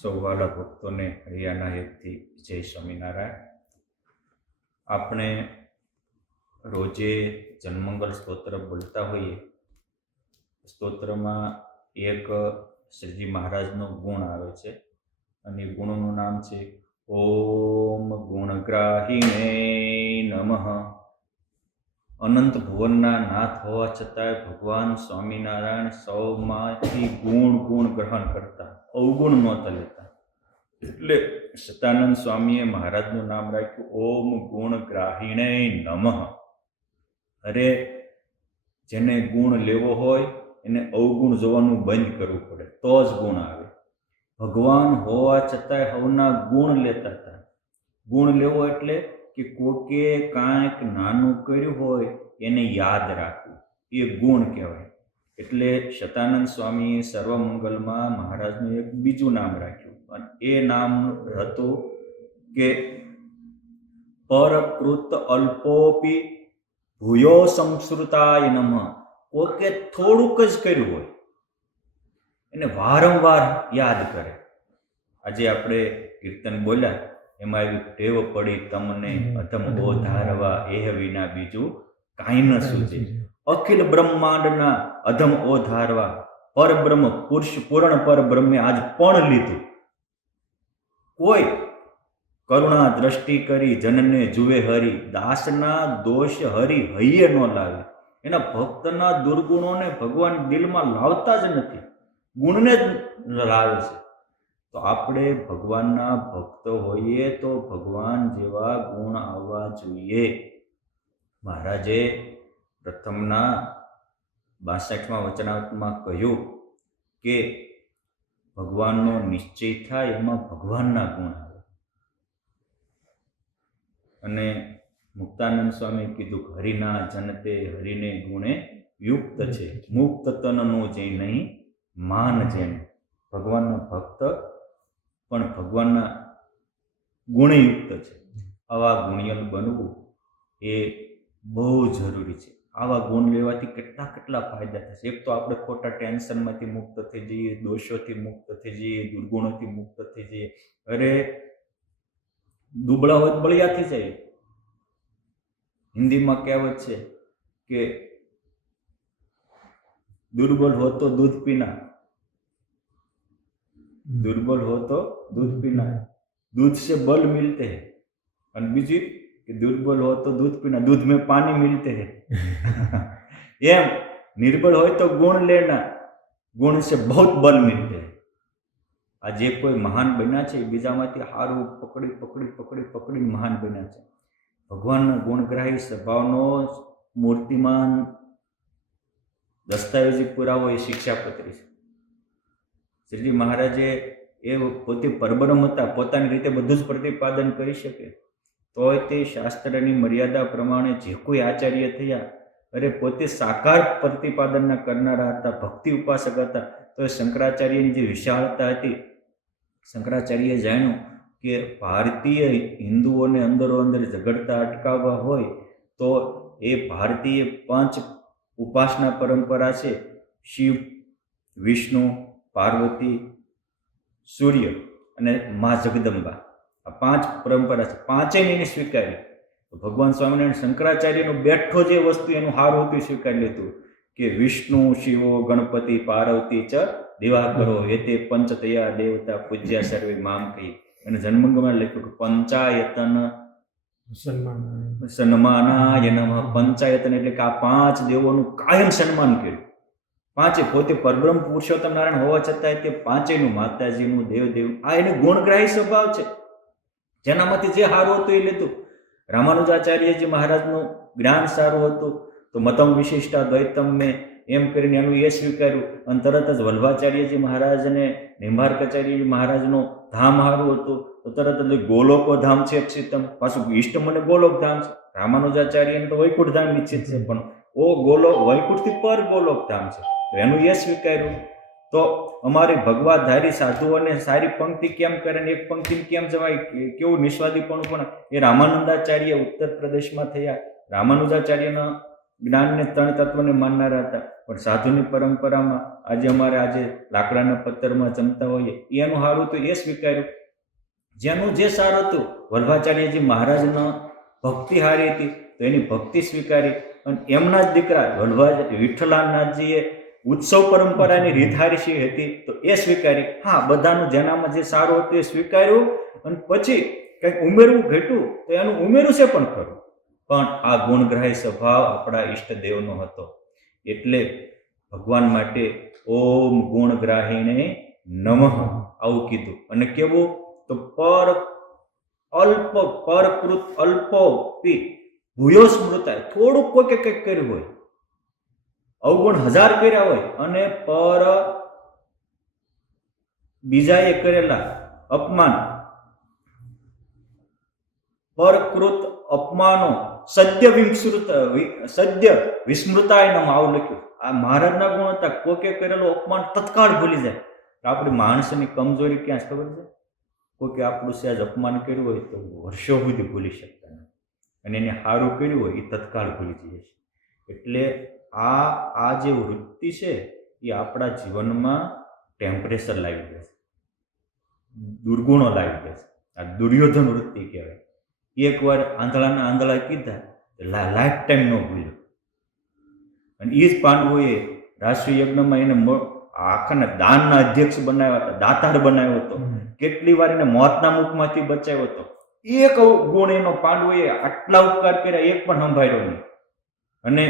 સૌ વાલા ભક્તોને હૈયાના હેતથી જય સ્વામિનારાયણ. આપણે રોજે જન્મંગલ સ્તોત્ર બોલતા હોઈએ. સ્તોત્રમાં એક શ્રીજી મહારાજનો ગુણ આવે છે અને ગુણનું નામ છે ઓમ ગુણગ્રાહીને નમઃ. અનંત ભુવનના નાથ હોવા છતાંય ભગવાન સ્વામિનારાયણ સૌમાંથી ગુણ ગ્રહણ કરતા, અવગુણ નહોતા લેતા. એટલે સતાનંદ સ્વામીએ મહારાજનું નામ રાખ્યું ઓમ ગુણગ્રાહીણે નમઃ. અરે જેને ગુણ લેવો હોય એને અવગુણ જોવાનું બંધ કરવું પડે તો જ ગુણ આવે. ભગવાન હોવા છતાંય હવના ગુણ લેતા હતા. ગુણ લેવો એટલે કે કોકે કાંઈક નાનું કર્યું હોય એને યાદ રાખવું, એ ગુણ કહેવાય. એટલે સતાનંદ સ્વામીએ સર્વમંગલમાં મહારાજનું એક બીજું નામ રાખ્યું અને એ નામ હતું કે પરકૃત અલ્પોપી ભૂયો સંસ્કૃતાય નમઃ. કોકે થોડુંક જ કર્યું હોય એને વારંવાર યાદ કરે. આજે આપણે કીર્તન બોલ્યા એમાં એવી ટેવ પડી તમને અધમ ઓધારવા એહ વિના બીજું કાંઈ ન સૂજે. અખિલ બ્રહ્માંડના અધમ ઓધારવા પરબ્રહ્મ પુરુષ પૂર્ણ પરબ્રહ્મે આજ પણ લીધું. કોઈ કરુણા દ્રષ્ટિ કરી જનને જુએ હરી, દાસના દોષ હરી હૈયે ન લાવે. એના ભક્તના દુર્ગુણોને ભગવાન દિલમાં લાવતા જ નથી, ગુણને જ લાવે છે. તો આપણે ભગવાનના ભક્ત હોઈએ તો ભગવાન જેવા ગુણ આવવા જોઈએ. મહારાજે પ્રથમના 62મા વચનામૃતમાં કહ્યું કે ભગવાનનો નિશ્ચય થાય એમાં ભગવાનના ગુણ આવે. અને મુક્તાનંદ સ્વામી કીધું કે હરિના જનતે હરિને ગુણે યુક્ત છે, મુક્ત તનનો જે નહીં માન જેને. ભગવાનના ભક્ત પણ ભગવાનના ગુણયુક્ત છે. આવા ગુણિયલ બનવું એ બહુ જરૂરી છે. આવા ગુણ લેવાથી કેટલા ફાયદા થશે. એક તો આપણે ખોટા ટેન્શનમાંથી મુક્ત થઈ જઈએ, દોષોથી મુક્ત થઈ જઈએ, દુર્ગુણોથી મુક્ત થઈ જઈએ. અરે દુબળા હોય તો બળિયા થઈ જાય. હિન્દીમાં કહેવત છે કે दुर्बल हो तो दूध पीना, दुर्बल हो तो दूध पीना, दूध से बल मिलते हैं. और बीजी कि दुर्बल हो तो दूध पीना, दूध में पानी मिलते हैं. एम निर्बल हो तो गुण लेना, गुण से बहुत बल मिलते हैं. आज जे कोई महान बन्या है बीजामांथी हारू पकड़ी पकड़ी पकड़ी पकड़ी महान बन्या है. भगवान गुणग्राही स्वभावनो मूर्तिमान दस्तावेजी पुरावो ए शिक्षापत्री है. श्रीजी महाराजे ए पोते परब्रह्म हता, पोतानी रीते बधुं ज प्रतिपादन करी शके. तोय ते शास्त्रनी मर्यादा प्रमाणे जे कोई आचार्य थया, अरे पोते साकार प्रतिपादनना करनारा हता, भक्ति उपासक हता. तो शंकराचार्यनी जे विशालता हती, शंकराचार्ये जाण्युं के भारतीय हिंदुओने अंदरो अंदर झगड़ता अटकाववा होय तो ए भारतीय 5 उपासना परंपरा है. शिव, विष्णु, पार्वती, सूर्य અને મા જગદંબા. આ 5 પરંપરા છે. 5 એને સ્વીકારી. તો ભગવાન સ્વામિનારાયણ શંકરાચાર્યનો બેઠો જે વસ્તુ એનું હારું હતું સ્વીકારી લીધું કે વિષ્ણુ, શિવો, ગણપતિ, પાર્વતી ચ દિવાકરો એતે પંચતયા દેવતા પૂજ્યા સર્વે મામ કહી. અને જન્મંગમાં લખ્યું કે પંચાયતન સન્માનાય નમઃ. પંચાયતન એટલે કે આ 5 દેવોનું કાયમ સન્માન કર્યું. 5 પોતે પરબ્રહ્મ પુરુષોત્તમ નારાયણ હોવા છતાંય તે 5નું માતાજીનું, દેવદેવ, આ એને ગુણગ્રાહી સ્વભાવ છે. જેનામાંથી જે સારું હતું એ લીધું. રામાનુજાચાર્યજી મહારાજનું જ્ઞાન સારું હતું તો મતમ વિશિષ્ટા દ્વૈતમ મેં એમ કરીને એનું એ સ્વીકાર્યું. અને તરત જ વલ્ભાચાર્યજી મહારાજને, નિંબાર્કાચાર્યજી મહારાજનું ધામ સારું હતું તો તરત જ ગોલોકો ધામ છે અક્ષિતમ. પાછું ઇષ્ટમ અને ગોલોક ધામ છે. રામાનુજાચાર્યને તો વૈકુંઠ ધામ નિશ્ચિત છે, પણ વૈકુંઠથી પર ગોલોક ધામ છે, એનું એ સ્વીકાર્યું. તો અમારી ભગવાધારી સાધુઓને સારી પંક્તિ કેમ કરે ને એક પંક્તિ કેમ જવાય, કેવું નિસ્વાદીપણું. પણ એ રામાનંદાચાર્ય ઉત્તર પ્રદેશમાં થયા. રામાનુજાચાર્યના જ્ઞાનને ત્રણ તત્વને માનનારા હતા, પણ સાધુની પરંપરામાં આજે લાકડાના પથ્થરમાં જમતા હોઈએ એનું સારું તો એ સ્વીકાર્યું. જેનું જે સારું હતું, વલ્ભાચાર્યજી મહારાજનો ભક્તિ હારી હતી તો એની ભક્તિ સ્વીકારી, અને એમના જ દીકરા વિઠ્ઠલાનાથજીએ ઉત્સવ પરંપરાની રીત હારી હતી તો એ સ્વીકારી. હા, બધાનું જેનામાં જે સારું હતું એ સ્વીકાર્યું, અને પછી કંઈક ઉમેરવું ઘટ્યું તો એનું ઉમેરું છે પણ ખરું. પણ આ ગુણગ્રાહી સ્વભાવ આપણા ઈષ્ટદેવનો હતો, એટલે ભગવાન માટે ઓમ ગુણગ્રાહીને નમઃ આવું કીધું. અને કેવું તો પરકૃત અલ્પોપી ભૂયો સ્મૃતાય, થોડુંક કોઈ કંઈક કર્યું હોય, અવગુણ 1000 કર્યા હોય, અને બીજાએ કરેલા અપમાન, પરકૃત અપમાનો સદ્ય વિસ્મૃતાય નામ આવું લખ્યું. આ મહારાજના ગુણ હતા. કોકે કરેલું અપમાન તત્કાળ ભૂલી જાય. આપણી માણસની કમજોરી ક્યાં ખબર છે? કોકે આપણું સહેજ અપમાન કર્યું હોય તો વર્ષો સુધી ભૂલી શકતા નથી, અને એને સારું કર્યું હોય એ તત્કાળ ભૂલી જઈએ છે. એટલે આ જે વૃત્તિ છે એ આપણા જીવનમાં ટેમ્પરેચર લાવી દે છે, દુર્ગુણો લાવી દે છે. આ દુર્યોધન વૃત્તિ કહેવાય. એકવાર આંધળા કીધા લાઈફ ટાઈમ ન ભૂલ્યો. અને એ જ પાંડવોએ રાષ્ટ્રીય યજ્ઞમાં એને આખાના દાનના અધ્યક્ષ બનાવ્યા હતા, દાતાર બનાવ્યો હતો, કેટલી વાર એને મોતના મુખમાંથી બચાવ્યો હતો. એક ગુણ એનો પાંડવોએ આટલા ઉપકાર કર્યા, એક પણ સંભાળ્યો નહીં. અને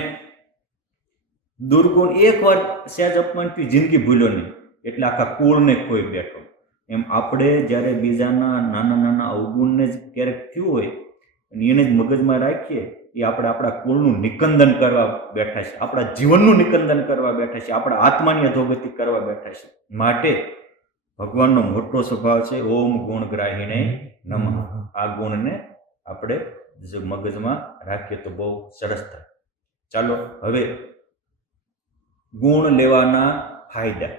દુર્ગુણ એક વાર સહેજ અપમાનથી જિંદગી ભૂલ્યો નહીં, એટલે આખા કુળને ખોઈ બેઠો. એમ આપણે જ્યારે બીજાના નાના અવગુણને જ ક્યારેક થયું હોય અને એને જ મગજમાં રાખીએ, એ આપણે આપણા કુળનું નિકંદન કરવા બેઠા છે, આપણા જીવનનું નિકંદન કરવા બેઠા છે, આપણા આત્માની અધોગતિ કરવા બેઠા છે. માટે ભગવાનનો મોટો સ્વભાવ છે ઓમ ગુણગ્રાહીને નમઃ. આ ગુણને આપણે જો મગજમાં રાખીએ તો બહુ સરસ થાય. ચાલો હવે ગુણ લેવાના ફાયદા.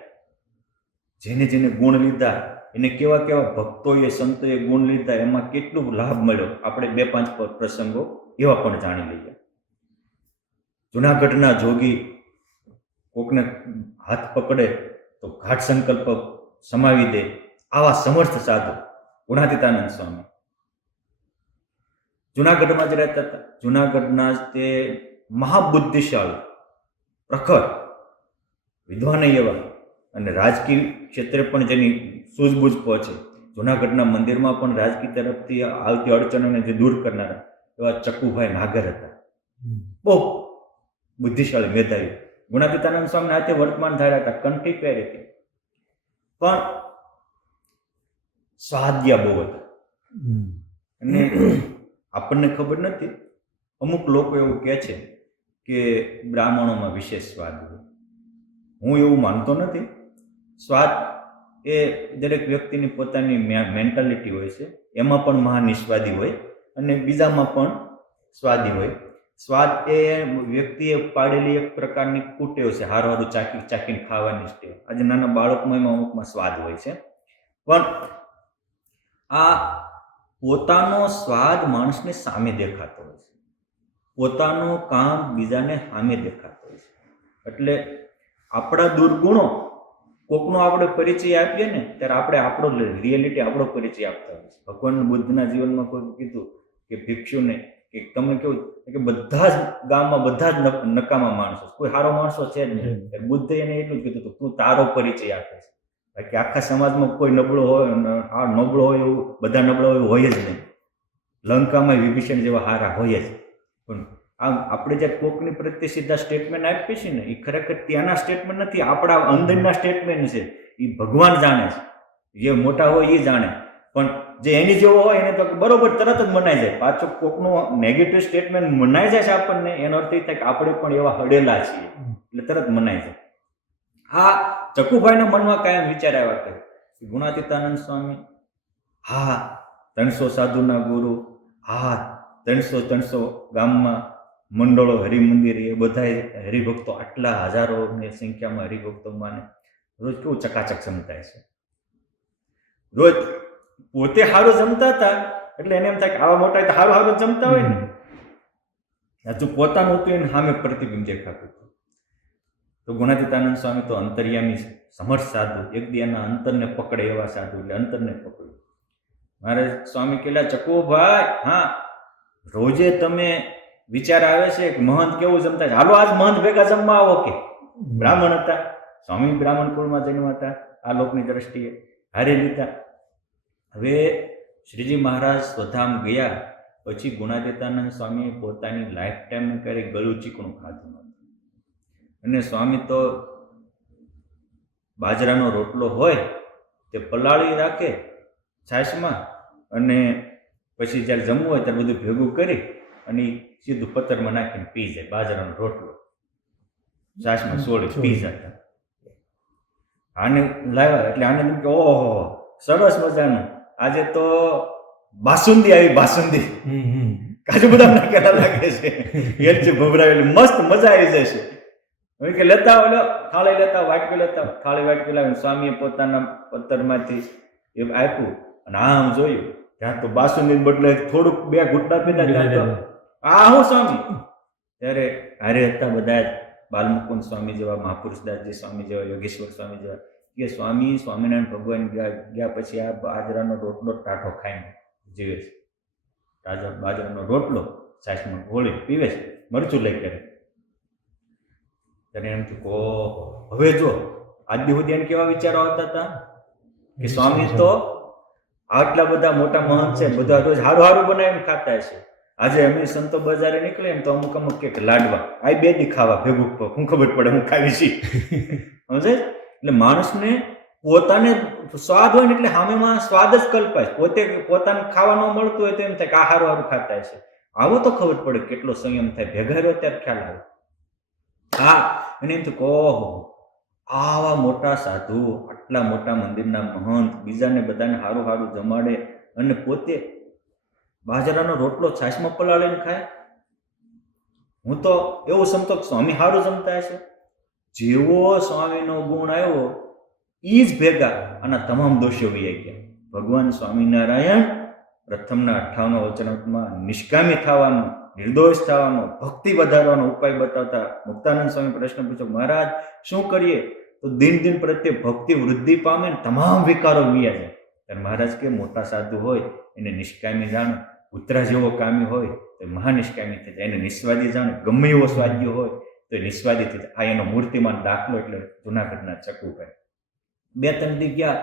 જેને ગુણ લીધા એને કેવા ભક્તોએ સંતોએ ગુણ લીધા, એમાં કેટલું લાભ મળ્યો, આપણે 2-5 પ્રસંગો એવા પણ જાણી લઈએ. જુનાગઢના જોગી કોકને હાથ પકડે તો ઘાટ સંકલ્પ સમાવી દે, આવા સમર્થ સાધુ ગુણાતીતાનંદ સ્વામી જુનાગઢમાં જ રહેતા હતા. જુનાગઢના જ તે મહાબુદ્ધિશાળી પ્રખર વિદ્વાન એવા, અને રાજકીય ક્ષેત્રે પણ જેની સૂઝબૂઝ પહોંચે. જુનાગઢના મંદિરમાં પણ રાજકીય તરફથી આવતી અડચણોને જે દૂર કરનારા એવા ચક્કુભાઈ નાગર હતા. બહુ બુદ્ધિશાળી મેધાવી. ગુણાતીતાનંદ સ્વામી હાથે વર્તમાન ધાર્યા હતા, કંઠી પહેરી હતી, પણ સ્વાદ્યા બહુ હતા. અને આપણને ખબર નથી, અમુક લોકો એવું કહે છે કે બ્રાહ્મણોમાં વિશેષ સ્વાદ હોય. હું એવું માનતો નથી. સ્વાદ એ દરેક વ્યક્તિની પોતાની મેન્ટાલિટી હોય છે, એમાં પણ મહાનિસ્વાદી હોય અને બીજામાં પણ સ્વાદી હોય. સ્વાદ એ વ્યક્તિએ પાડેલી એક પ્રકારની કુટેવ છે, હારું ચાખીને ખાવાની ટેવ. આજે નાના બાળકોમાં એમાં અમુકમાં સ્વાદ હોય છે, પણ આ પોતાનો સ્વાદ માણસને સામે દેખાતો હોય છે, પોતાનું કામ બીજાને સામે દેખાતો હોય છે. એટલે આપણા દુર્ગુણો કોકનો આપણે પરિચય આપીએ ને ત્યારે આપણે આપણો રિયાલિટી આપણો પરિચય આપતા હોય છે. ભગવાન બુદ્ધના જીવનમાં કોઈ કીધું કે ભિક્ષુને કે તમને કેવું કે બધા જ ગામમાં બધા જ નકામા માણસો, કોઈ સારો માણસો છે જ નહીં. બુદ્ધે એને એટલું જ કીધું તું તારો પરિચય આપે છે. બાકી આખા સમાજમાં કોઈ નબળો હોય, નબળો હોય એવું બધા નબળા હોય જ નહીં. લંકામાં વિભીષણ જેવા હારા હોય જ. પણ આમ આપણે જે કોકની પ્રત્યે સીધા સ્ટેટમેન્ટ આપીએ છીએ ને, એ ખરેખર ત્યાંના સ્ટેટમેન્ટ નથી, આપણા અંદરના સ્ટેટમેન્ટ છે. એ ભગવાન જાણે છે, જે મોટા હોય એ જાણે. પણ જે એની જેવો હોય એને તો બરોબર તરત જ મનાઈ જાય. પાછું કોકનું નેગેટિવ સ્ટેટમેન્ટ મનાઈ જાય છે આપણને, એનો અર્થ એ થાય કે આપણે પણ એવા હડેલા છીએ, એટલે તરત મનાઈ જાય. હા, ચકુભાઈના મનમાં કાયમ વિચાર આવ્યા કરે ગુણાતીતાનંદ સ્વામી, હા 300 સાધુના ગુરુ, હા 300 ગામમાં મંડળો, હરિમંદિર, એ બધા હરિભક્તો, આટલા હજારોની સંખ્યામાં હરિભક્તો માને, રોજ કેવું ચકાચક જમતા છે. રોજ પોતે સારું જમતા હતા એટલે એને એમ થાય કે આવા મોટા તો સારું જમતા હોય ને, હજુ પોતાનું હતું એને સામે પ્રતિબિંબ દેખાતું હતું. તો ગુણાતીતાનંદ સ્વામી તો અંતર્યામી સમર્થ સાધુ, એક દી એના અંતરને પકડે એવા સાધુ, એટલે અંતરને પકડ્યું. મારે સ્વામી કહેલા, ચકુભાઈ, હા રોજે તમે વિચાર આવે છે કે મહંત કેવું જમતા છે, હાલો આજ મહંત ભેગા જમવા આવો. કે બ્રાહ્મણ હતા, સ્વામી બ્રાહ્મણ કુળમાં જન્મ હતા, આ લોકની દ્રષ્ટિએ હારી લીધા. હવે શ્રીજી મહારાજ સ્વધામ ગયા પછી ગુણાતીતાનંદ સ્વામીએ પોતાની લાઈફ ટાઈમ ક્યારેય ગળું ચીકણું ખાધું નહોતું. અને સ્વામી તો બાજરાનો રોટલો હોય તે પલાળી રાખે છાશમાં, અને પછી જ્યારે જમવું હોય ત્યારે બધું ભેગું કરી અને સીધું પથ્થરમાં નાખીને પી જાય. બાજરાનો રોટલો છાશમાં સોળી પી જતા. આને લાવ્યા એટલે આને એમ કે ઓહો સરસ મજાનું, આજે તો બાસુંદી આવી, બાસુંદી કાજુ બદામ નાખેલા લાગે છે, એલચી ભભરાવેલી, મસ્ત મજા આવી જશે. કે લેતા આવો, થાળી લેતા, વાટકી લેતા, થાળી વાટકી લાવીને સ્વામીએ પોતાના પથ્થરમાંથી એ આપ્યું અને આમ જોયું ત્યાં તો બાસુંદી બદલે થોડુંક બે ઘૂંટડા પીધા. ત્યાં તો આ હું સ્વામી, ત્યારે હારે હતા બધા બાલમુકુંદ સ્વામી જેવા, મહાપુરુષદાસજી સ્વામી જેવા, યોગેશ્વર સ્વામી જેવા, કે સ્વામી સ્વામિનારાયણ ભગવાન ગયા પછી આ બાજરાનો રોટલો ટાઢો ખાઈને જીવે છે. તાજા બાજરાનો રોટલો છાશમાં ઘોળી પીવે છે, મરચું લઈ કરે. ત્યારે એમ થયું, ઓહો, હવે જો આજ દી સુધી એને કેવા વિચારો આવતા હતા કે સ્વામી તો આટલા બધા મોટા મહંત છે, બધા રોજ હારું હારું બનાવીને ખાતા હશે. આજે અમે સંતો બજારે નીકળે એમ તો અમુક અમુક કે લાડવા આ બે દી ખાવા ભેગું, હું ખબર પડે હું ખાવી છી. સમજે? એટલે માણસને પોતાને સ્વાદ હોય ને એટલે સામેમાં સ્વાદ જ કલ્પાય. પોતે પોતાને ખાવા ન મળતું હોય તો એમ થાય કે આ હારું હારું ખાતા હશે. આવો તો ખબર પડે કેટલો સંયમ થાય, ભેગા રહ્યો ત્યારે ખ્યાલ આવે. હા, અને એમ તો ઓહો આવા મોટા સાધુ, આટલા મોટા મંદિરના મહંત બીજાને બધાને હારું હારું જમાડે અને પોતે બાજરાનો રોટલો છાશમાં પલાળીને ખાય. હું તો એવું સમતો સ્વામી હારું જમતા હશે. જેવો સ્વામીનો ગુણ આવ્યો એ જ ભેગા આના તમામ દોષો વહી ગયા. ભગવાન સ્વામિનારાયણ પ્રથમના 58 વચનામૃતમાં નિષ્કામી થવાનો, નિર્દોષ થવાનો, ભક્તિ વધારવાનો ઉપાય બતાવતા મુક્તાનંદ સ્વામી પ્રશ્ન પૂછ્યો, મહારાજ શું કરીએ તો દિન દિન પ્રત્યે ભક્તિ વૃદ્ધિ પામે ને તમામ વિકારો વ્યા જાય? ત્યારે મહારાજ કે મોટા સાધુ હોય એને નિષ્કામી જાણો, કૂતરા જેવો કામી હોય તો મહાનિષ્કામી થઈ જાય, એને નિસ્વાદી જાણો, ગમે એવો સ્વાદ્ય હોય તો એ નિસ્વાદી થઈ જાય. આ એનો મૂર્તિમાન દાખલો એટલે જુનાગઢના ચકુભાઈ. 2-3 દી ગયા,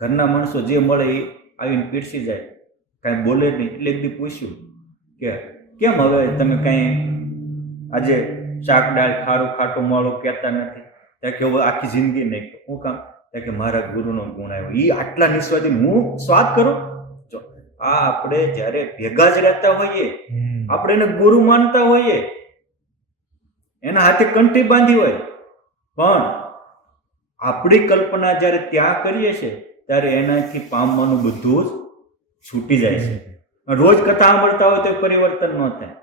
ઘરના માણસો જે મળે એ આવીને પીરસી જાય, કાંઈ બોલે નહીં. એટલે એક દી પૂછ્યું કે કેમ હવે તમે કાંઈ આજે શાક દાળ ખારું ખાટું મોળું કહેતા નથી? ત્યાં કે હવે આખી જિંદગી નહીં. શું કામ? ત્યાં કે મારા ગુરુનો ગુણ આવ્યો. એ આટલા નિસ્વાદી હું સ્વાદ કરું? જો આ આપણે જ્યારે ભેગા જ રહેતા હોઈએ, આપણે એને ગુરુ માનતા હોઈએ, એના હાથે કંઠી બાંધી હોય, પણ આપણી કલ્પના જ્યારે ત્યાં કરીએ છીએ ત્યારે એનાથી પામવાનું બધું જ છૂટી જાય છે. રોજ કથા સાંભળતા હોય તો પરિવર્તન ન થાય.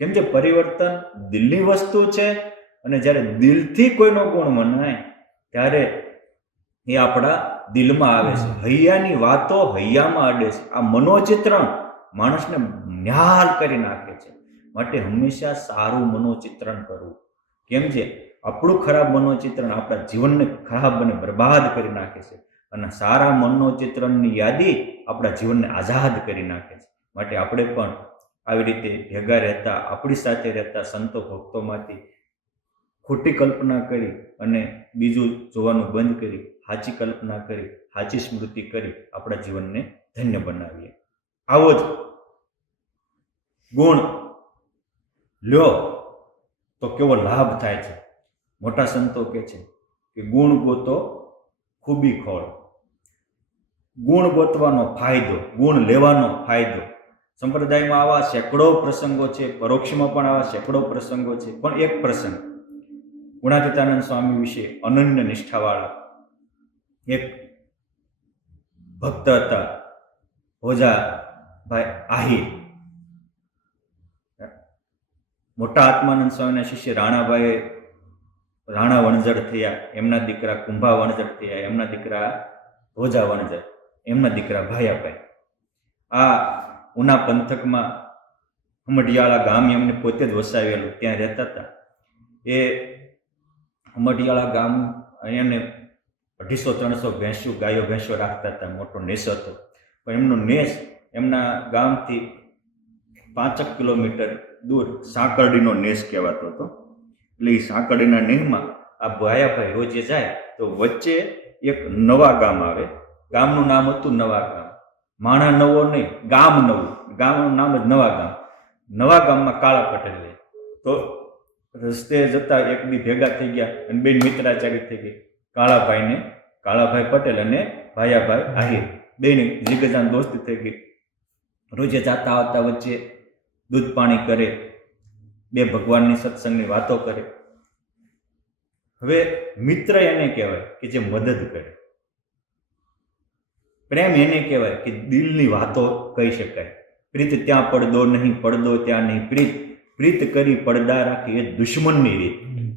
કેમ છે? પરિવર્તન દિલની વસ્તુ છે, અને જ્યારે દિલથી કોઈનો ગુણ મનાય ત્યારે એ આપણા દિલમાં આવે છે. હૈયાની વાતો હૈયામાં અડે છે. આ મનોચિત્રણ માણસને ન્યાલ કરી નાખે છે. માટે હંમેશા સારું મનોચિત્રણ કરવું. કેમ છે? આપણું ખરાબ મનોચિત્રણ આપણા જીવનને ખરાબ અને બરબાદ કરી નાખે છે, અને સારા મનોચિત્રણની યાદી આપણા જીવનને આઝાદ કરી નાખે છે. માટે આપણે પણ આવી રીતે ભેગા રહેતા, આપણી સાથે રહેતા સંતો ભક્તોમાંથી ખોટી કલ્પના કરી અને બીજું જોવાનું બંધ કરી સાચી કલ્પના કરી, સાચી સ્મૃતિ કરી આપણા જીવનને ધન્ય બનાવીએ. આવો જ ગુણ લ્યો તો કેવો લાભ થાય છે. મોટા સંતો કહે છે કે ગુણ ગોતો ખૂબી ખોળ. ગુણ ગોતવાનો ફાયદો, ગુણ લેવાનો ફાયદો. સંપ્રદાયમાં આવા સેંકડો પ્રસંગો છે, પરોક્ષમાં પણ આવા સેંકડો પ્રસંગો છે. પણ એક પ્રસંગ ગુણાતીતાનંદ સ્વામી વિશે અનન્ય નિષ્ઠાવાળા એક ભક્ત હતા, ભોજાભાઈ આહિર. મોટા આત્માનંદ સ્વામીના શિષ્ય રાણા વણઝર થયા, એમના દીકરા કુંભા વણઝર થયા, એમના દીકરા ભોજા વણઝર, એમના દીકરા ભાયાભાઈ. આ ઉના પંથકમાં અમઢિયાળા ગામ એમને પોતે જ વસાવેલું, ત્યાં રહેતા હતા. એ અમઢિયાળા ગામ એને 250-300 ભેંસો ગાયો ભેંસો રાખતા હતા, મોટો નેસ હતો. પણ એમનો નેસ એમના ગામથી 5 કિલોમીટર દૂર સાંકરડીનો નેસ કહેવાતો હતો. એટલે એ સાંકરડીના નેહમાં આ ભાયાભાઈ રોજે જાય તો વચ્ચે એક નવા ગામ આવે. ગામનું નામ હતું નવા ગામ. માણા નવો નહીં, ગામ નવું. ગામનું નામ જ નવા ગામ. નવા ગામમાં કાળા પટેલ રહે. તો રસ્તે જતા એક દી ભેગા થઈ ગયા અને બેન મિત્રાચારી થઈ ગઈ. કાળાભાઈ પટેલ અને ભાયાભાઈ આહિર બેની જીગજાન દોસ્તી થઈ ગઈ. રોજે જાતા આવતા વચ્ચે દૂધ પાણી કરે, બે ભગવાનની સત્સંગની વાતો કરે. હવે મિત્ર એને કહેવાય કે જે મદદ કરે. પ્રેમ એને કહેવાય કે દિલની વાતો કહી શકાય. પ્રીત ત્યાં પડદો નહીં, પડદો ત્યાં નહીં, પ્રીત કરી પડદા રાખી એ દુશ્મનની રીત.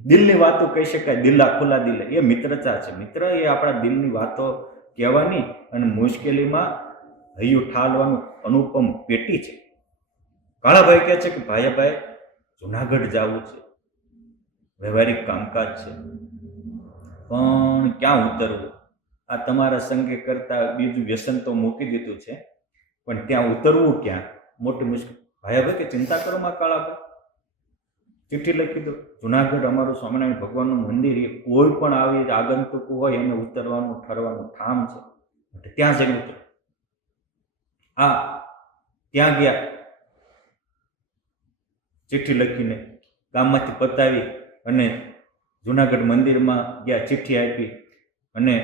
દિલની વાતો કહી શકાય, દિલ્લા ખુલ્લા દિલે, એ મિત્રતા છે. મિત્ર એ આપણા દિલની વાતો કહેવાની અને મુશ્કેલીમાં હૈયું ઠાલવાનું અનુપમ પેટી છે. કાળાભાઈ કહે છે કે ભાઈ જુનાગઢ જવું છે, વ્યવહારિક કામકાજ છે, પણ ક્યાં ઉતરવું? આ તમારા સંગે કરતા બીજું વ્યસન તો મૂકી દીધું છે, પણ ત્યાં ઉતરવું ક્યાં? મોટી મુશ્કેલ. ભાઈ કે ચિંતા કરો માં કાળાભાઈ, ચિઠ્ઠી લખી દો. જુનાગઢ અમારું સ્વામિનારાયણ ભગવાનનું મંદિર, એ કોઈ પણ આવી આગંતુક હોય એને ઉતરવાનું ઠરવાનું ઠામ છે, ત્યાં જઈને ઉતરો. ત્યાં ગયા, ચિઠ્ઠી લખીને ગામમાંથી પતાવી અને જુનાગઢ મંદિરમાં ગયા, ચિઠ્ઠી આપી અને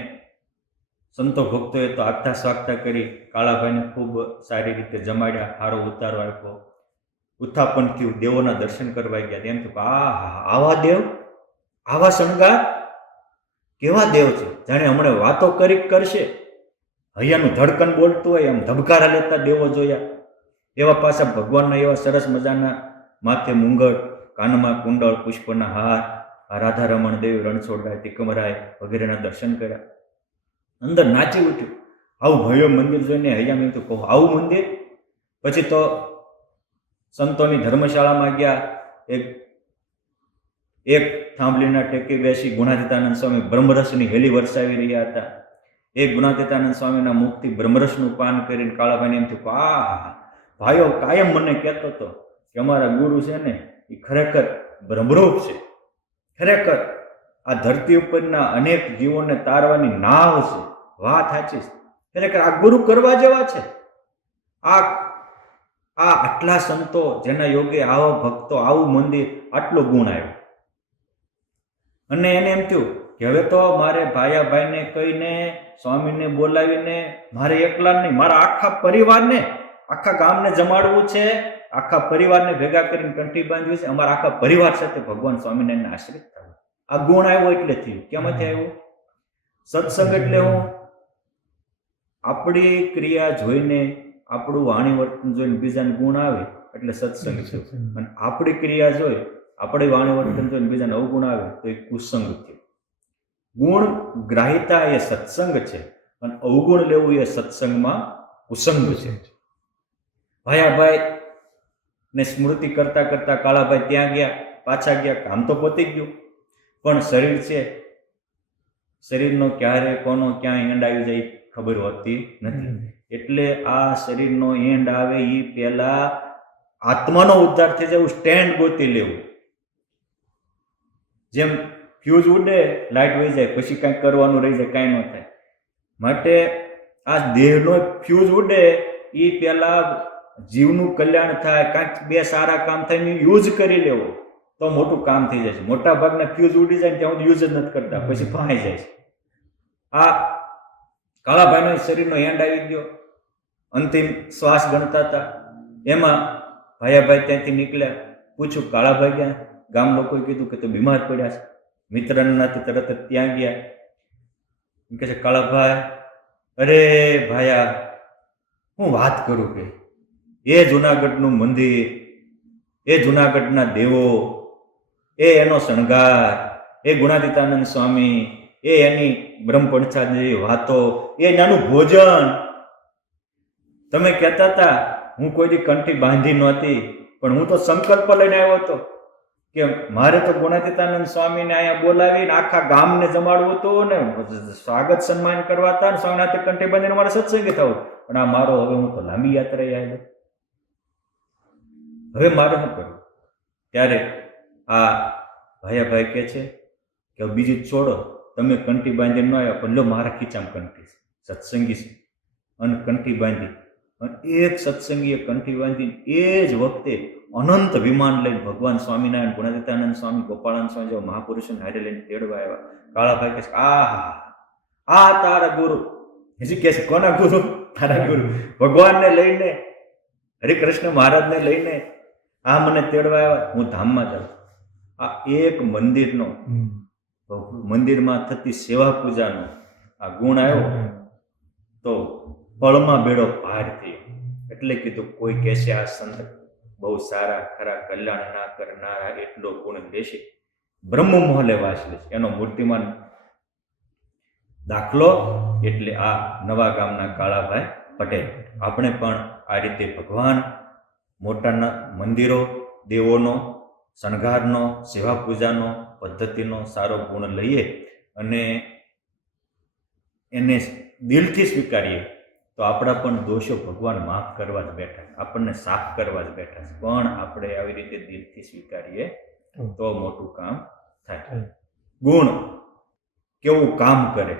સંતો ભક્તોએ તો આગતા સ્વાગતા કરી. કાળાભાઈને ખૂબ સારી રીતે જમાડ્યા, સારો ઉતારો આપ્યો. ઉત્થાપન થયું, દેવોના દર્શન કરવા ગયા. એમ થયું આવા દેવ, આવા શણગાર, કેવા દેવ છે, જાણે હમણાં વાતો કરશે. હૈયાનું ધડકન બોલતું હોય એમ ધબકારા લેતા દેવો જોયા. એવા પાછા ભગવાનના એવા સરસ મજાના માથે મુંગટ, કાનમાં કુંડળ, પુષ્પના હાર, રાધા રમણ દેવી, રણછોડરાય, તિકમરાય વગેરેના દર્શન કર્યા. અંદર નાચી ઉઠ્યું. આવું ભવ્ય મંદિર જોઈને હૈયા મેં તો કહું આવું મંદિર. પછી તો સંતોની ધર્મશાળામાં ગયા. એક થાંભલીના ટેકે બેસી ગુણાતીતાનંદ સ્વામી બ્રહ્મરસની હેલી વરસાવી રહ્યા હતા. એ ગુણાતીતાનંદ સ્વામીના મુખથી બ્રહ્મરસનું પાન કરીને કાળાભાઈને એમ થયું ભાઈઓ કાયમ મને કહેતો હતો કે અમારા ગુરુ છે ને એ ખરેખર બ્રહ્મરૂપ છે, ખરેખર આ ધરતી ઉપરના અનેક જીવોને તારવાની નાવ છે. વાત સાચી છે, ખરેખર આ ગુરુ કરવા જેવા છે. આ આટલા સંતો જેના યોગે આવા ભક્તો, આવું મંદિર, આટલો ગુણ આવ્યો. અને એને એમ થયું કે હવે તો મારે ભાયાભાઈને કહીને, સ્વામીને બોલાવીને, મારે એકલા નહીં, મારા આખા પરિવારને, આખા ગામને જમાડવું છે, આખા પરિવારને ભેગા કરીને કંઠી બાંધવી છે, અમારા આખા પરિવાર સાથે ભગવાન સ્વામિનારાયણને આશ્રિત થવું. આ ગુણ આવ્યો એટલે થયું. કેમાંથી આવ્યું? સત્સંગ એટલે હું આપણી ક્રિયા જોઈને, આપણું વાણી વર્તન જોઈને બીજાને ગુણ આવે એટલે સત્સંગ થયો. અને આપણી ક્રિયા જોઈ, આપણી વાણી વર્તન જોઈને બીજાને અવગુણ આવે તો એ કુસંગ થયો. ગુણ ગ્રાહિતા એ સત્સંગ છે અને અવગુણ લેવું એ સત્સંગમાં કુસંગ છે. ભાયાભાઈ ને સ્મૃતિ કરતા કરતા કાળાભાઈ ત્યાં ગયા, પાછા ગયા. કામ તો પતી ગયું, પણ શરીર છે, શરીરનો ક્યારે કોનો ક્યાં એન્ડ આવી જાય ખબર હોતી નથી. એટલે આ શરીરનો એન્ડ આવે એ પહેલા આત્માનો ઉદ્ધાર થઈ જાય એવું સ્ટેન્ડ ગોતી લેવું. જેમ ફ્યુઝ ઉડે, લાઇટ વહી જાય, પછી કાંઈક કરવાનું રહી જાય, કાંઈ ન થાય. માટે આ દેહનો ફ્યુઝ ઉડે એ પહેલા જીવનું કલ્યાણ થાય, કાંઈક બે સારા કામ થાય ને યુઝ કરી લેવો તો મોટું કામ થઈ જાય છે. મોટા ભાગના ફ્યુઝ ઉડી જાય ને ત્યાં યુઝ જ નથી કરતા, પછી ફાઈ જાય છે. આ કાળાભાઈનો શરીરનો એન્ડ આવી ગયો, અંતિમ શ્વાસ ગણતા હતા. એમાં ભાયાભાઈ ત્યાંથી નીકળ્યા. પૂછ્યું કાળાભાઈ ક્યાં? ગામ લોકોએ કીધું કે તો બીમાર પડ્યા છે. મિત્રના નાતે તરત જ ત્યાં ગયા. એમ કહે છે કાળાભાઈ, અરે ભાયા, હું વાત કરું કે એ જુનાગઢનું મંદિર, એ જુનાગઢના દેવો, એ એનો શણગાર, એ ગુણાતીતાનંદ સ્વામી, એ એની બ્રહ્મપંચા જેવી વાતો, એ નાનું ભોજન. તમે કહેતા હતા હું કોઈ દી કંઠી બાંધી નહોતી, પણ હું તો સંકલ્પ લઈને આવ્યો હતો કે મારે તો ગુણાતીતાનંદ સ્વામીને અહીંયા બોલાવીને આખા ગામને જમાડવું હતું ને સ્વાગત સન્માન કરવા હતા ને સ્વામિનાથ કંઠી બાંધીને મારે સત્સંગી થવું, પણ આ મારો હવે હું તો લાંબી યાત્રાએ આવ્યો, હવે મારે શું કરવું? ત્યારે આ ભાઈ કહે છે કે બીજું છોડો, તમે કંઠી બાંધીને ન આવ્યા પણ લો મારા ખીચામાં કંઠી છે, સત્સંગી છે, અને કંઠી બાંધી અને એક સત્સંગીએ કંઠી બાંધીને એ જ વખતે અનંત વિમાન લઈને ભગવાન સ્વામિનારાયણ, ગુણાતીતાનંદ સ્વામી, ગોપાળાનંદ સ્વામી જેવા મહાપુરુષોને હારે લઈને તેડવા આવ્યા. કાળાભાઈ કહે છે આ તારા ગુરુ. હજી કહે છે કોના ગુરુ? તારા ગુરુ ભગવાનને લઈને, હરિકૃષ્ણ મહારાજને લઈને આ મને તેડવા આવ્યા, હું ધામમાં જાઉં. આ એક મંદિરમાં થતી સેવા પૂજાનો આ ગુણ આવ્યો તો પળમાં બેડો પાર થયો. એટલે કીધું કોઈ કહેશે આ સંત બહુ સારા ખરા કલ્યાણ ના કરનારા, એટલો ગુણ લેશે, બ્રહ્મ મહોલે વાસ લેશે. એનો મૂર્તિમાન દાખલો એટલે આ નવા ગામના કાળાભાઈ પટેલ. આપણે પણ આ રીતે ભગવાન મોટાના મંદિરો, દેવોનો શણગારનો, સેવા પૂજાનો, પદ્ધતિનો સારો ગુણ લઈએ અને એને દિલથી સ્વીકારીએ તો આપણા પણ દોષો ભગવાન માફ કરવા જ બેઠા, આપણને સાફ કરવા જ બેઠા છે. પણ આપણે આવી રીતે દિલથી સ્વીકારીએ તો મોટું કામ થાય. ગુણ કેવું કામ કરે,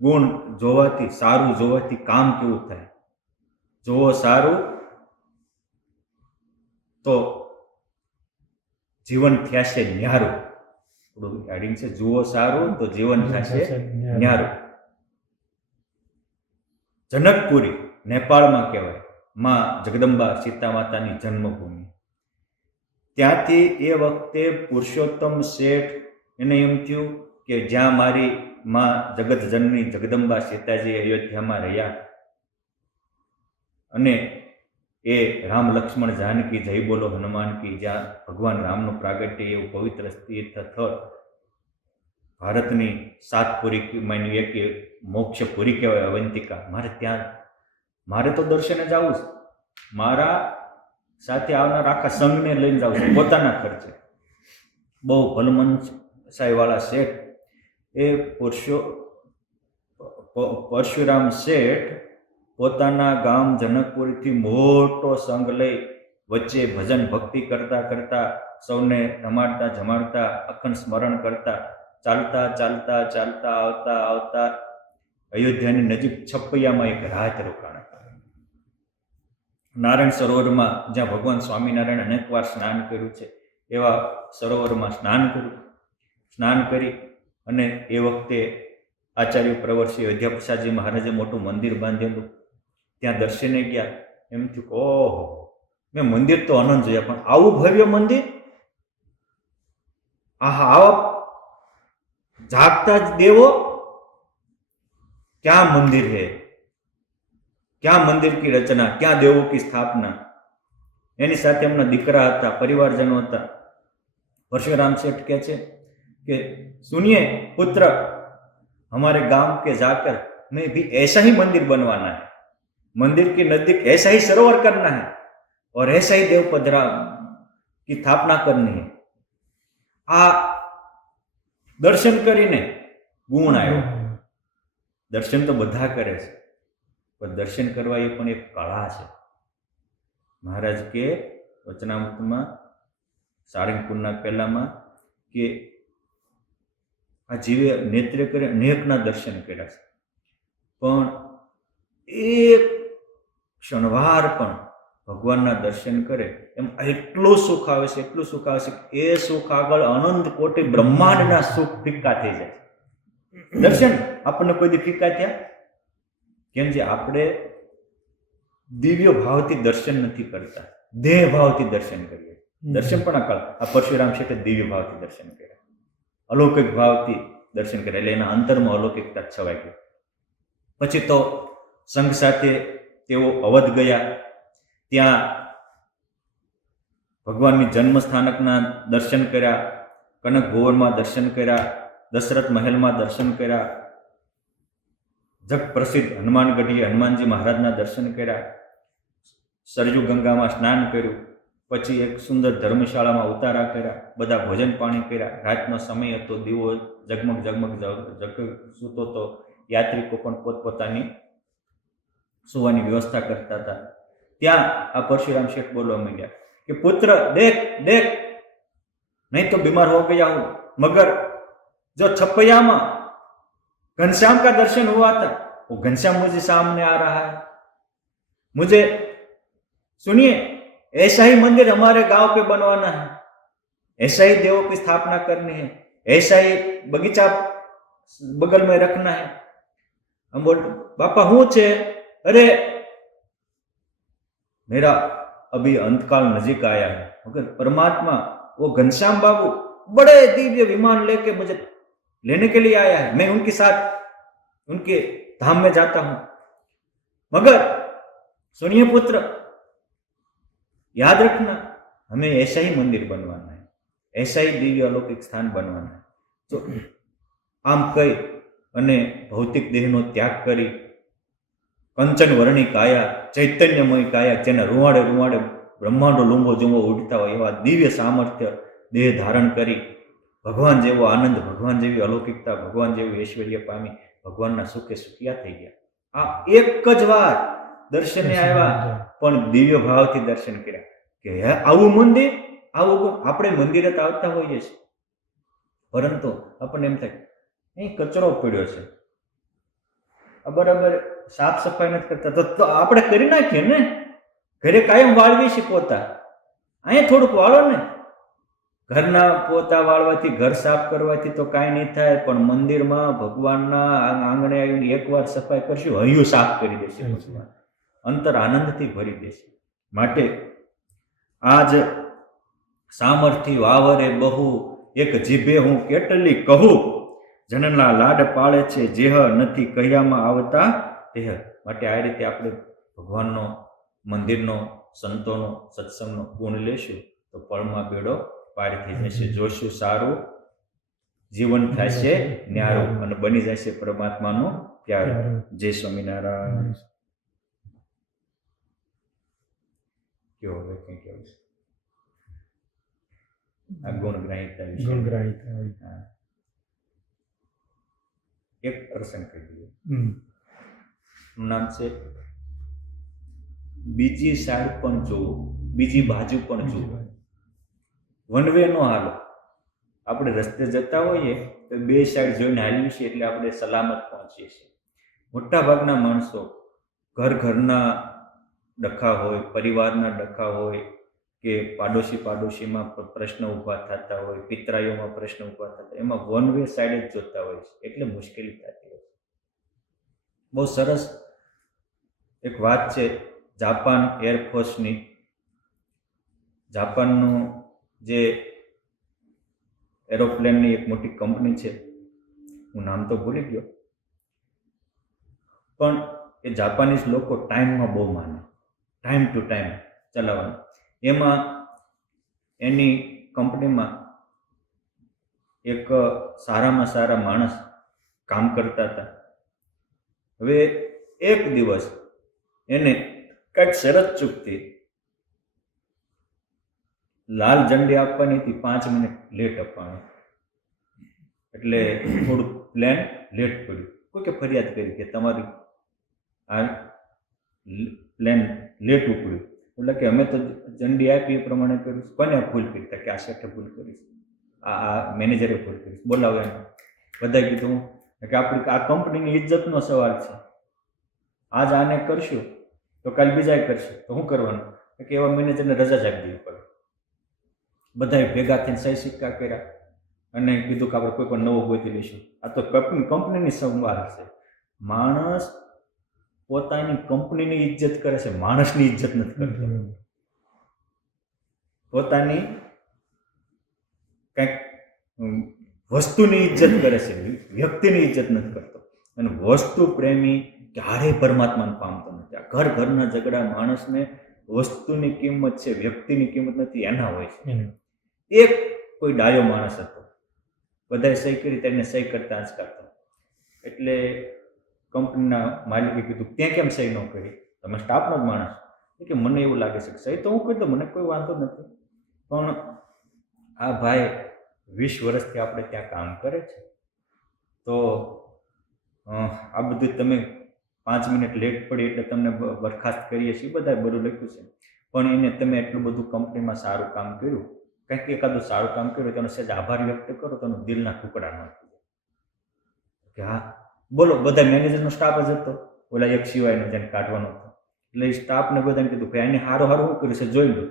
ગુણ જોવાથી, સારું જોવાથી કામ કેવું થાય. જોવો સારું તો જીવન થશે ન્યારું. થોડું એડિંગ છે, જુઓ સારું તો જીવન થશે ન્યારું. જનકપુરી નેપાળમાં કહેવાય, માં જગદંબા સીતા માતાની જન્મભૂમિ. ત્યાંથી એ વખતે પુરુષોત્તમ શેઠ એને એમ થયું કે જ્યાં મારી માં જગત જનની જગદંબા સીતાજી અયોધ્યામાં રહ્યા અને એ રામ લક્ષ્મણ જાનકી જય બોલો હનુમાન કી, જ્યાં ભગવાન રામનું પ્રાગટ્ય એવું પવિત્ર તીર્થ સ્થળ, ભારતની 7 પુરીમાંની એક મોક્ષપુરી કહેવાય અવંતિકા. મારે તો દર્શને જવું છે, મારા સાથે આવનાર આખા સંઘને લઈને જવું છે પોતાના ખર્ચે. બહુ ભલમનસાઈવાળા શેઠ એ પરશુરામ શેઠ પોતાના ગામ જનકપુરીથી મોટો સંઘ લઈ વચ્ચે ભજન ભક્તિ કરતા કરતા, સૌને રમાડતા જમાડતા, અખંડ સ્મરણ કરતા, ચાલતા ચાલતા ચાલતા આવતા આવતા અયોધ્યાની નજીક છપૈયામાં એક રાત રોકાણા. નારાયણ સરોવરમાં જ્યાં ભગવાન સ્વામિનારાયણ અનેકવાર સ્નાન કર્યું છે એવા સરોવરમાં સ્નાન કરી અને એ વખતે આચાર્ય પ્રવર્ષી અયોધ્યા પ્રસાદજી મહારાજે મોટું મંદિર બાંધેલું. ત્યાં દર્શને ગયા. એમ થયું કે ઓહો, મેં મંદિર તો અનંત જોયા પણ આવું ભવ્ય મંદિર, આવા જાગતા જ દેવો, क्या मंदिर है, क्या मंदिर की रचना, क्या देवों की स्थापना. એની સાથે એમના દીકરા હતા, પરિવારજનો હતા. परशुराम सेठ કહે છે कि सुनिए पुत्र, हमारे गांव के जाकर में भी ऐसा ही मंदिर बनवाना है, मंदिर के नजदीक ऐसा ही सरोवर करना है और ऐसा ही देव पधरा की स्थापना करनी है. आ दर्शन કરીને ગુણ આવ્યો. દર્શન તો બધા કરે છે પણ દર્શન કરવા એ પણ એક કળા છે. મહારાજ કે વચનામૃતમાં સારંગપુરના પહેલામાં કે આ જીવે નેત્રે કરે અનેકના દર્શન કર્યા છે પણ એક ક્ષણવાર પણ ભગવાનના દર્શન કરે એમ એટલું સુખ આવે છે, એટલું સુખ આવે છે કે એ સુખ આગળ અનંત કોટી બ્રહ્માંડના સુખ ફિક્કા થઈ જાય. દર્શન આપણને કોઈ દી ફિક્કા થયા? કેમ જે આપણે દિવ્ય ભાવથી દર્શન નથી કરતા, દેહ ભાવથી દર્શન કરીએ. દર્શન પણ આ પરશુરામ શેઠે દિવ્ય ભાવથી દર્શન કર્યા, અલૌકિક ભાવથી દર્શન કર્યા, એટલે એના અંતરમાં અલૌકિકતા છવાઈ ગઈ. પછી તો સંઘ સાથે તેઓ અવધ ગયા. ત્યાં ભગવાનની જન્મ સ્થાનકના દર્શન કર્યા, કનક ભુવનમાં દર્શન કર્યા, દશરથ મહેલમાં દર્શન કર્યા, જગ પ્રસિદ્ધ હનુમાનગઢીએ હનુમાનજી મહારાજના દર્શન કર્યા, સરજુ ગંગામાં સ્નાન કર્યું પછી એક સુંદર ધર્મશાળામાં ઉતારા કર્યા, બધા ભોજન પાણી કર્યા. રાતનો સમય હતો, દીવો ઝગમગ ઝગમગ સૂતો હતો. યાત્રિકો પણ પોતપોતાની સુવાની વ્યવસ્થા કરતા હતા. ત્યાં આ પરશુરામ શેઠ બોલવા માંડ્યા કે પુત્ર દેખ દેખ, नहीं तो बीमार हो गया हूं, मगर जो छपैया में घनश्याम का दर्शन हुआ था वो घनश्याम मुझे सामने आ रहा है. मुझे सुनिए, ऐसा ही मंदिर हमारे गांव पे बनवाना है, ऐसा ही देवों की स्थापना करनी है, ऐसा ही बगीचा बगल में रखना है. हम बोल बापा हूं छे, अरे मेरा अभी अंतकाल नजीक आया है, मगर परमात्मा वो घनश्याम बाबू बड़े दिव्य विमान लेके मुझे लेने के लिए आया है. मैं उनके साथ उनके धाम में जाता हूं. मगर सुनिए पुत्र, याद रखना, हमें ऐसा ही मंदिर बनवाना है, ऐसा ही दिव्य अलौकिक स्थान बनवाना है. तो आम कही અને ભૌતિક દેહનો ત્યાગ કરી કંચન વર્ણી કાયા, ચૈતન્યમય કાયા, જેના રૂવાડે રૂવાડે બ્રહ્માંડો લૂંબો જુંબો ઉડતા હોય એવા દિવ્ય સામર્થ્ય દેહ ધારણ કરી ભગવાન જેવો આનંદ, ભગવાન જેવી અલૌકિકતા, ભગવાન જેવું ઐશ્વર્ય પામી ભગવાનના સુખે સુખિયા થઈ ગયા. આ એક જ વાર દર્શને આવ્યા, પણ દિવ્ય ભાવથી દર્શન કર્યા કે આવું મંદિર, આવું આપણે મંદિરે તો આવતા હોઈએ છીએ, પરંતુ આપણને એમ થાય અહીં કચરો પડ્યો છે, આ બરાબર સાફ સફાઈ નથી કરતા, તો આપણે કરી નાખીએ ને, ઘરે કાયમ વાળવી છે પોતા, અહીંયા થોડુંક વાળો ને. ઘરના પોતા વાળવાથી, ઘર સાફ કરવાથી તો કાંઈ નહીં થાય, પણ મંદિરમાં ભગવાનના આંગણે આવીને એકવાર સફાઈ કરશું, હૈયું સાફ કરી દેશે ભગવાન, અંતર આનંદથી ભરી દેશે. માટે આજ સામર્થ્ય વાવરે બહુ, એક જીભે હું કેટલી કહું, જનના લાડ પાળે છે જેહ, નથી કહ્યામાં આવતા તેહ. માટે આ રીતે આપણે ભગવાનનો, મંદિરનો, સંતોનો, સત્સંગનો ગુણ લેશું તો પળમાં બેડો પાર થઈ જશે. જોશું સારું, જીવન થશે ન્યારું અને બની જશે પરમાત્માનું પ્યારું. જય સ્વામિનારાયણ. કેવો હવે કંઈ કેવું છે આ ગુણગ્રાહિતા? એક પ્રસંગ કહી દઈએ. નામ છે બીજી સાઈડ પણ જોવો, બીજી બાજુ પણ જોવો. વન વે નો હાલો. આપણે રસ્તે જતા હોઈએ તો બે સાઈડ જોઈને હાલીએ છીએ એટલે આપણે સલામત પહોંચીએ છીએ. મોટા ભાગના માણસો ઘરના ડખા હોય, પરિવારના ડખા હોય, કે પાડોશીમાં પ્રશ્ન ઊભા થતા હોય, પિતરાઈઓમાં પ્રશ્ન ઊભા થતા, એમાં વન વે સાઈડ જ જોતા હોય છે, એટલે મુશ્કેલી થતી હોય છે. બહુ સરસ એક વાત છે જાપાન એરફોર્સની. જાપાનનું જે એરોપ્લેનની એક મોટી કંપની છે, હું નામ તો ભૂલી ગયો, પણ એ જાપાનીઝ લોકો ટાઈમમાં બહુ માને, ટાઈમ ટુ ટાઈમ ચલાવવાનું. એમાં એની કંપનીમાં એક સારામાં સારા માણસ કામ કરતા હતા. હવે એક દિવસ એને કંઈક શરત ચૂકતી, લાલ ઝંડી આપવાની હતી, 5 મિનિટ લેટ આપવાની, એટલે થોડુંક પ્લેન લેટ પડ્યું. કોઈકે ફરિયાદ કરી કે તમારી આ પ્લેન લેટ ઉપડ્યું, એટલે કે અમે તો ઝંડી આપી એ પ્રમાણે કર્યું. કોને ભૂલ કરી? કે આ શેઠે ભૂલ કરીશ, આ મેનેજરે ભૂલ કરીશ, બોલાવો એને. બધાએ કીધું કે આપણી આ કંપનીની ઇજ્જતનો સવાલ છે, આજ આને કરશું તો કાલ બીજાએ કરશે, તો શું કરવાનું? કે એવા મેનેજરને રજા જ આપી દેવી પડે. બધાએ ભેગા થઈને સહી સિક્કા કર્યા અને કીધું કે આપણે કોઈ પણ નવો ગોતી લઈશું. આ તો કંપનીની સંભાળ છે. માણસ પોતાની કંપનીની ઇજ્જત કરે છે, માણસની ઇજ્જત નથી કરતો. પોતાની કંઈક વસ્તુની ઇજ્જત કરે છે, વ્યક્તિની ઇજ્જત નથી કરતો. અને વસ્તુ પ્રેમી ક્યારેય પરમાત્માને પામતો નથી. આ ઘરના ઝઘડા માણસને વસ્તુની કિંમત છે, વ્યક્તિની કિંમત નથી, એના હોય છે. એક કોઈ ડાયો માણસ હતો, બધાએ સહી કરી, તેને સહી કરતા આંચકાતો. એટલે કંપનીના માલિકે કીધું, ત્યાં કેમ સહી ન કરી? તમે સ્ટાફનો જ માણસ. કે મને એવું લાગે છે કે સહી તો હું કહી દઉં, મને કોઈ વાંધો નથી. પણ આ ભાઈ 20 વર્ષથી આપણે ત્યાં કામ કરે છે, તો આ બધું તમે 5 મિનિટ લેટ પડી એટલે તમને બરખાસ્ત કરીએ છીએ, બધા બધું લખ્યું છે. પણ એને તમે એટલું બધું કંપનીમાં સારું કામ કર્યું, કંઈક એકાદું સારું કામ કર્યું, તેનો સહેજ આભાર વ્યક્ત કરો તો દિલના ટુકડા ન થઈ જાય કે હા બોલો. બધા મેનેજરનો સ્ટાફ જ હતો, ઓલા એક સિવાયનો જેને કાઢવાનો હતો, એટલે એ સ્ટાફને બધાને કીધું કે એને સારું શું કર્યું છે જોઈ લો.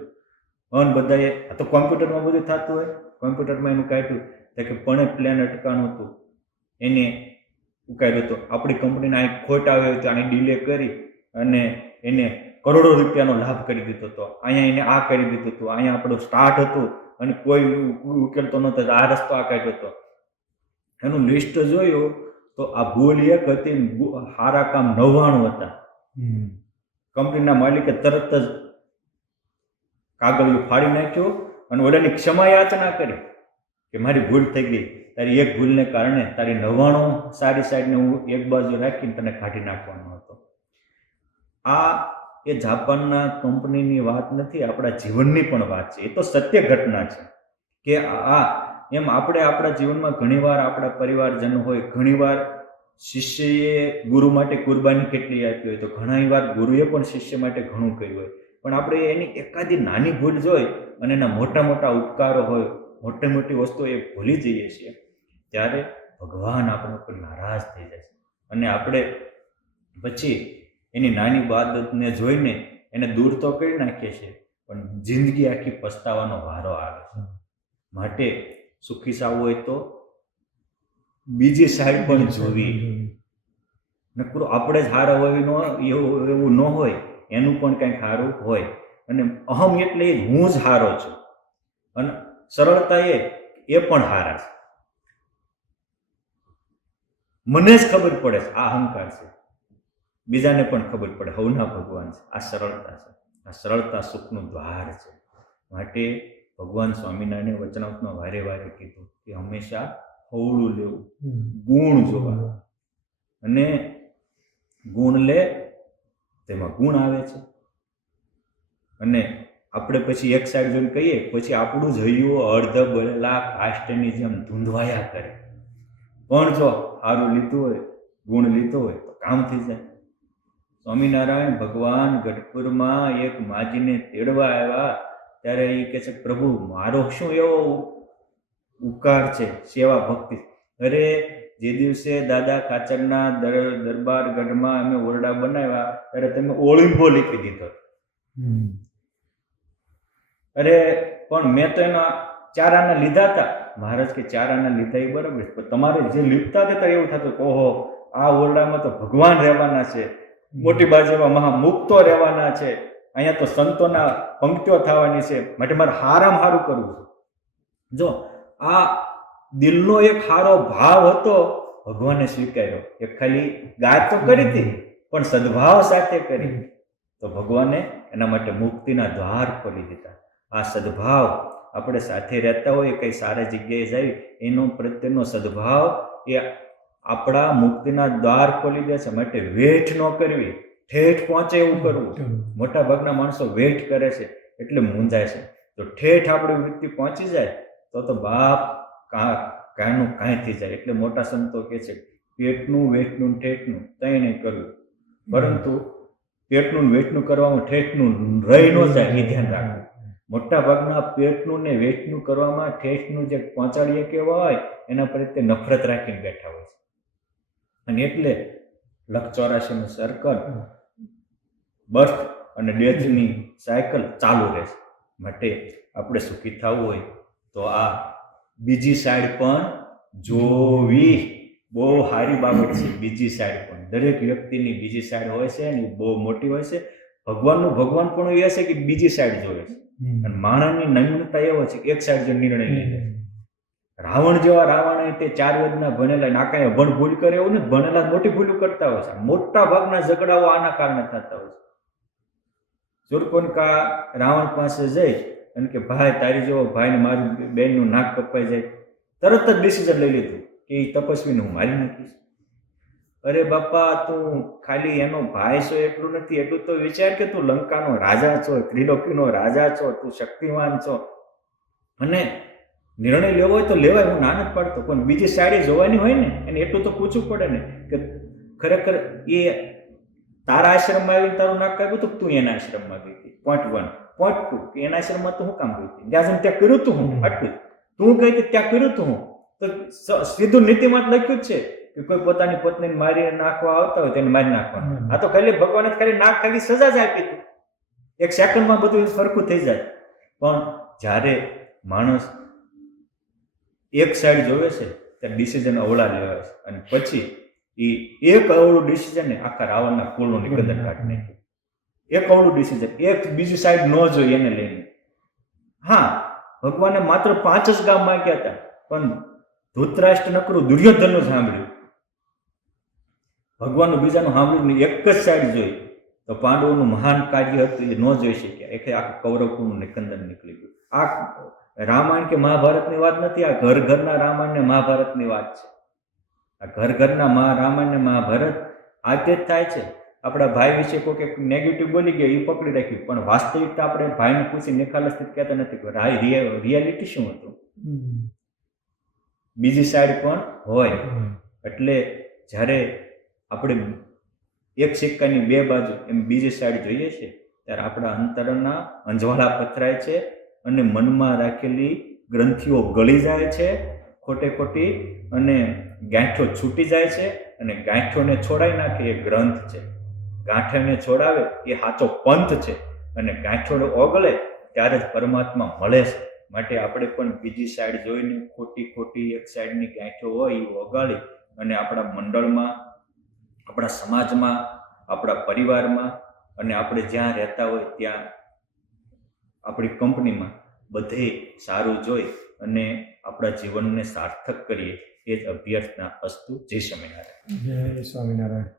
અને બધાએ આ તો કોમ્પ્યુટરમાં બધું થતું હોય, કોમ્પ્યુટરમાં એનું કાઢ્યું કે પણ પ્લેન અટકાનું હતું એને ઉકાળ્યું હતું. આપણી કંપનીને અહીં ખોટ આવે તો અહીં ડીલે કરી અને એને કરોડો રૂપિયાનો લાભ કરી દીધો હતો. અહીંયા એને આ કરી દીધું હતું, અહીંયા આપણું સ્ટાર્ટ હતું અને કોઈ ઉકેલતો નહોતો, આ રસ્તો આ કાઢ્યો હતો. એનું લિસ્ટ જોયું તો આ ભૂલ એક હતી, સારા કામ 99 હતા. કંપનીના માલિકે તરત જ કાગળિયું ફાડી નાખ્યો અને ઓલાની ક્ષમા યાચના કરી કે મારી ભૂલ થઈ ગઈ, તારી એક ભૂલને કારણે તારી 99 સારી સાઈડને હું એક બાજુ રાખીને તને કાઢી નાખવાનો હતો. આ એ જાપાનના કંપનીની વાત નથી, આપણા જીવનની પણ વાત છે. એ તો સત્ય ઘટના છે કે આ એમ આપણે આપણા જીવનમાં ઘણીવાર આપણા પરિવારજનો હોય, ઘણીવાર શિષ્યએ ગુરુ માટે કુરબાની કેટલી આપી હોય, તો ઘણી વાર ગુરુએ પણ શિષ્ય માટે ઘણું કર્યું હોય, પણ આપણે એની એકાદી નાની ભૂલ જોઈ અને એના મોટા મોટા ઉપકારો હોય, મોટી મોટી વસ્તુઓ એ ભૂલી જઈએ છીએ, ત્યારે ભગવાન આપણા ઉપર નારાજ થઈ જાય છે અને આપણે પછી એની નાની બાબતને જોઈને એને દૂર તો કરી નાખીએ છીએ, પણ જિંદગી આખી પસ્તાવાનો વારો આવે છે. માટે સુખી થવું હોય તો બીજી સાઈડ પણ જોવી. નકરું આપણે જ હારા હોય એવું ન હોય, એનું પણ કંઈક સારું હોય. અને અહમ એટલે હું જ હારો છું અને સરળતા એ પણ હારા છે. મને જ ખબર પડે છે આ અહંકાર છે, બીજાને પણ ખબર પડે હવના ભગવાન છે. આ સરળતા છે, આ સરળતા સુખનું દ્વાર છે. માટે ભગવાન સ્વામિનારાયણે વચનામૃતમાં વારે વારે કીધું કે હંમેશા હવળું લેવું, ગુણ જોવા, અને ગુણ લે તેમાં ગુણ આવે છે. અને આપણે પછી એક સાઈડ જોઈને કહીએ, પછી આપણું જ હૈયું અર્ધ બળેલા કાષ્ટની જેમ ધૂંધવાયા કરે. પણ જો સારું લીધું હોય, ગુણ લીધો હોય તો કામ થઈ જાય. સ્વામિનારાયણ ભગવાન ગઢપુરમાં એક માજીને તેડવા આવ્યા, ત્યારે એ કહે છે પ્રભુ મારો શું એવો ઉપકાર છે, સેવા ભક્તિ. અરે જે દિવસે દાદા કાચરના દરબાર ગઢમાં અમે ઓરડા બનાવ્યા ત્યારે તમે ઓળીંબો લીપી દીધો. અરે પણ મેં તો એના ચારાના લીધા હતા. મહારાજ કે ચારાના લીધા એ બરાબર, પણ તમારે જે લીપતા હતા એવું થતું કે ઓહો આ ઓરડામાં તો ભગવાન રહેવાના છે, મોટી બાજુમાં મહામુક્તો રહેવાના છે, અહીંયા તો સંતોના પંક્તિઓ થવાની છે, માટે મારે હારામાં હારું કરવું છે. જો આ દિલનો એક સારો ભાવ હતો, ભગવાને સ્વીકાર્યો. એક ખાલી ગાય તો કરી હતી પણ સદભાવ સાથે કરી, તો ભગવાને એના માટે મુક્તિના દ્વાર ખોલી દીધા. આ સદભાવ આપણે સાથે રહેતા હોય, કઈ સારી જગ્યાએ જાય, એનો પ્રત્યેનો સદભાવ એ આપણા મુક્તિના દ્વાર ખોલી દે છે. માટે વેઠ ન કરવી, ઠેઠ પહોંચે એવું કરવું. મોટા ભાગના માણસો વેઠ કરે છે એટલે મૂંઝાય છે. તો ઠેઠ આપણી વૃત્તિ પહોંચી જાય તો બાપ કાંઈનું કાંઈ થઈ જાય. એટલે મોટા સંતો કહે છે પેટનું વેઠનું ઠેઠનું કંઈ નહીં કરવું, પરંતુ પેટનું વેઠનું કરવામાં ઠેઠનું રહી ન જાય એ ધ્યાન રાખવું. મોટા ભાગના પેટનું ને વેઠનું કરવામાં ઠેઠનું જે પહોંચાડીએ કેવા હોય એના પ્રત્યે નફરત રાખીને બેઠા હોય છે. અને એટલે 184નું સર્કલ, બર્થ અને ડેથની સાયકલ ચાલુ રહેશે. માટે આપણે સુખી થવું હોય તો આ બીજી સાઈડ પણ જોવી બહુ સારી બાબત છે. બીજી સાઈડ પણ દરેક વ્યક્તિની બીજી સાઈડ હોય છે અને બહુ મોટી હોય છે. ભગવાનનું ભગવાન પણ એ છે કે બીજી સાઈડ જોવે છે, અને માણસની નમ્રતા એવો છે કે એક સાઈડ જો નિર્ણય લઈ લે. રાવણ જેવા રાવણ તે 4 વેદના ભણેલા, ના કાંઈ અભણ ભૂલ કરે એવું નથી, ભણેલા મોટી ભૂલો કરતા હોય છે. મોટા ભાગના ઝઘડાઓ આના કારણે થતા હોય છે. શૂર્પણખા રાવણ પાસે જઈ અને કે ભાઈ તારી જેવો ભાઈને મારી બેનનું નાક કપાઈ જાય, તરત જ ડિસિઝન લઈ લીધું કે એ તપસ્વીને હું મારી નાખીશ. અરે બાપા, તું ખાલી એનો ભાઈ છો એટલું નથી, એટલું તો વિચાર કે તું લંકાનો રાજા છો, ત્રિલોકીનો રાજા છો, તું શક્તિમાન છો, અને નિર્ણય લેવો હોય તો લેવાય, હું ના નથી પાડતો, પણ બીજી સાઈડે જોવાની હોય ને, એને એટલું તો પૂછવું પડે ને કે ખરેખર એ તારા આશ્રમમાં આવીને તારું નાક કાપ્યું તો તું એના આશ્રમમાં ગઈ હતી. પોઈન્ટ 1. પોઈન્ટ 2, કે એના આશ્રમમાં તો હું કામ ગઈ હતી, ત્યાં જઈને ત્યાં કર્યું તું હું, આટલું તું ગઈ હતી ત્યાં કર્યું તું હું. તો સીધું નીતિમાં જ લખ્યું જ છે કે કોઈ પોતાની પત્નીને મારી નાખવા આવતા હોય તેને મારી નાખવાનું. આ તો ખાલી ભગવાને ખાલી નાક ખાલી સજા જ આપી હતી, એક સેકન્ડમાં બધું સરખું થઈ જાય. પણ જ્યારે માણસ એક સાઈડ જોવે છે ત્યારે ડિસિઝન અવળા લેવાય છે, અને પછી એ એક અવળું ડિસિઝન આખા રાવણના કુળનું નિકંદન કાઢી નાખ્યું. એક અવળું ડિસિઝન, એક બીજી સાઈડ ન જોઈ એને લઈને. હા, ભગવાને માત્ર 5 જ ગામ માંગ્યા હતા, પણ ધૃતરાષ્ટ્ર નકરું દુર્યોધનનું સાંભળ્યું, ભગવાનનું બીજાનું સાંભળ્યું, એક જ સાઈડ જોઈ તો પાંડવોનું મહાન કાર્ય હતું એ ન જોઈ શક્યા, એટલે આખું કૌરવકુળનું નિકંદન નીકળી ગયું. આ રામાયણ કે મહાભારતની વાત નથી, આ ઘર ઘરના રામાયણ ને મહાભારતની વાત છે. આ ઘર ઘરના રામાયણ ને મહાભારત આજે જ થાય છે. આપણા ભાઈ વિશે કોઈ નેગેટિવ બોલી ગયા એ પકડી રાખ્યું, પણ વાસ્તવિકતા આપણે ભાઈને પૂછી નિખાલસથી કહેતા નથી કે રિયાલિટી શું હતું, બીજી સાઈડ પણ હોય. એટલે જ્યારે આપણે એક સિક્કાની 2 બાજુ એમ બીજી સાઈડ જોઈએ છે ત્યારે આપણા અંતરના અંજવાળા પથરાય છે અને મનમાં રાખેલી ગ્રંથિઓ ગળી જાય છે ખોટે ખોટી, અને ગાંઠો છૂટી જાય છે, અને ગાંઠોને છોડાઈ નાખે એ ગ્રંથ છે, ગાંઠોને છોડાવે એ સાચો પંથ છે, અને ગાંઠો ઓગળે ત્યારે જ પરમાત્મા મળે છે. માટે આપણે પણ બીજી સાઈડ જોઈને ખોટી એક સાઈડની ગાંઠો હોય એ ઓગાળી અને આપણા મંડળમાં, આપણા સમાજમાં, આપણા પરિવારમાં, અને આપણે જ્યાં રહેતા હોય ત્યાં આપણી કંપનીમાં બધે સારું જોઈ અને આપણા જીવનને સાર્થક કરીએ, એ જ અભ્યર્થના અસ્તુ. જય સ્વામિનારાયણ. જય સ્વામિનારાયણ.